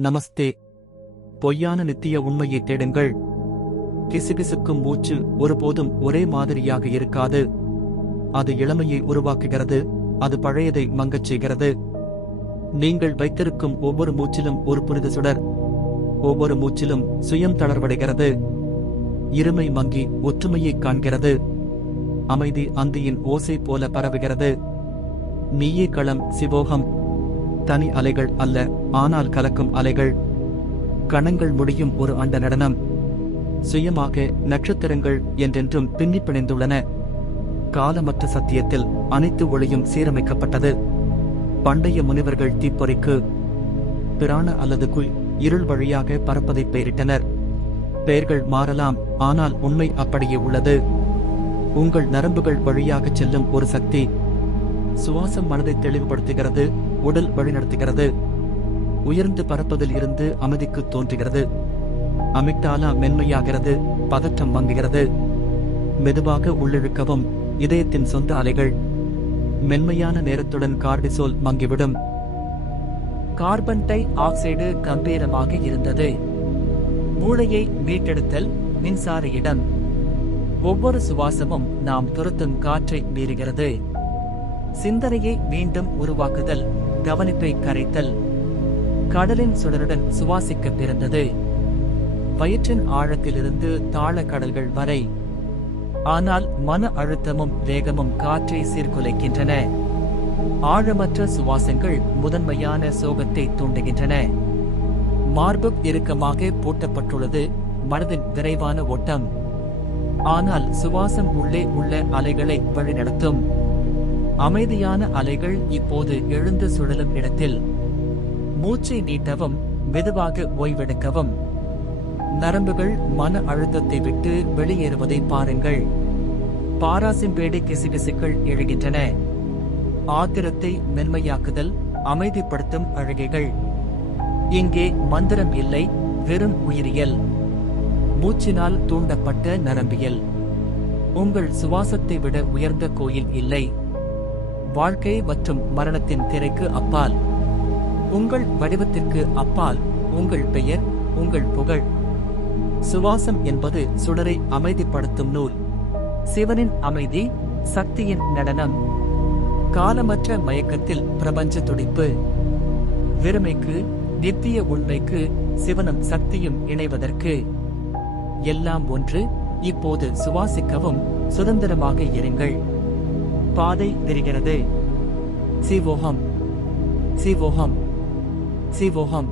நமஸ்தே. பொய்யான நித்திய உண்மையை தேடுங்கள். கிசுகிசுக்கும் மூச்சு ஒருபோதும் ஒரே மாதிரியாக இருக்காது. அது இளமையை உருவாக்குகிறது, அது பழையதை மங்கச் செய்கிறது. நீங்கள் வைத்திருக்கும் ஒவ்வொரு மூச்சிலும் ஒரு புனித சுடர். ஒவ்வொரு மூச்சிலும் சுயம் தளர்வடைகிறது. இருமை மங்கி ஒற்றுமையைக் காண்கிறது. அமைதி அந்தியின் ஓசை போல பரவுகிறது. நீயே களம் சிவோகம். தனி அலைகள் அல்ல, ஆனால் கலக்கும் அலைகள். கணங்கள் முடியும் ஒரு அண்ட நடனம். சுயமாக நட்சத்திரங்கள் என்றென்றும் பின்னிப் பிணைந்துள்ளன. காலமற்ற சத்தியத்தில் அனைத்து ஒளியும் சீரமைக்கப்பட்டது. பண்டைய முனிவர்கள் தீப்பொறிக்கு பிராண அல்லது குய் இருள் வழியாக பறப்பதை பெயரிட்டனர். பெயர்கள் மாறலாம், ஆனால் உண்மை அப்படியே உள்ளது. உங்கள் நரம்புகள் வழியாகச் செல்லும் ஒரு சக்தி. சுவாசம் மனதை தெளிவுபடுத்துகிறது, உடல் வழிநடத்துகிறது. உயர்ந்து பறப்பதில் இருந்து அமைதிக்கு தோன்றுகிறது. அமிக்டாலா மென்மையாகிறது, பதற்றம் மங்குகிறது. மெதுவாக உள்ளிழுக்கவும் இதயத்தின் சொந்த அலைகள். மென்மையான நேரத்துடன் கார்டிசோல் மங்கிவிடும். கார்பன் டை ஆக்சைடு கம்பீரமாக இருந்தது. மூளையை மீட்டெடுத்தல் மின்சார இடம். ஒவ்வொரு சுவாசமும் நாம் துரத்தும் காற்றை மீறுகிறது. சிந்தனையை மீண்டும் உருவாக்குதல், கவனிப்பை கரைத்தல். கடலின் சுடருடன் சுவாசிக்க பிறந்தது. வயிற்றின் ஆழத்திலிருந்து தாழ கடல்கள் வரை. ஆனால் மன அழுத்தமும் வேகமும் காற்றை சீர்குலைக்கின்றன. ஆழமற்ற சுவாசங்கள் முதன்மையான சோகத்தை தூண்டுகின்றன. மார்பு இறுக்கமாக பூட்டப்பட்டுள்ளது, மனதின் விரைவான ஓட்டம். ஆனால் சுவாசம் உள்ளே உள்ள அலைகளை வழிநடத்தும். அமைதியான அலைகள் இப்போது எழுந்து சுழலும் இடத்தில். மூச்சை நீட்டவும், மெதுவாக ஓய்வெடுக்கவும். நரம்புகள் மன அழுத்தத்தை விட்டு வெளியேறுவதை பாருங்கள். பாராசிம்பேடி கிசுகிசுக்கள் எழுகின்றன. ஆத்திரத்தை மென்மையாக்குதல், அமைதிப்படுத்தும் அழுகைகள். இங்கே மந்திரம் இல்லை, வெறும் உயிரியல். மூச்சினால் தூண்டப்பட்ட நரம்பியல். உங்கள் சுவாசத்தை விட உயர்ந்த கோயில் இல்லை. வாழ்க்கை மற்றும் மரணத்தின் திரைக்கு அப்பால், உங்கள் வடிவத்திற்கு அப்பால், உங்கள் பெயர், உங்கள் புகழ். சுவாசம் என்பது சுடரை அமைதிப்படுத்தும் நூல். சிவனின் அமைதி, சக்தியின் நடனம். காலமற்ற மயக்கத்தில் பிரபஞ்ச துடிப்பு. வெறுமைக்கு, நித்திய உண்மைக்கு, சிவனும் சக்தியும் இணைவதற்கு. எல்லாம் ஒன்று. இப்போது சுவாசிக்கவும், சுதந்திரமாக இருங்கள். பாதை விரிகிறது. சிவோகம், சிவோகம், சிவோகம்.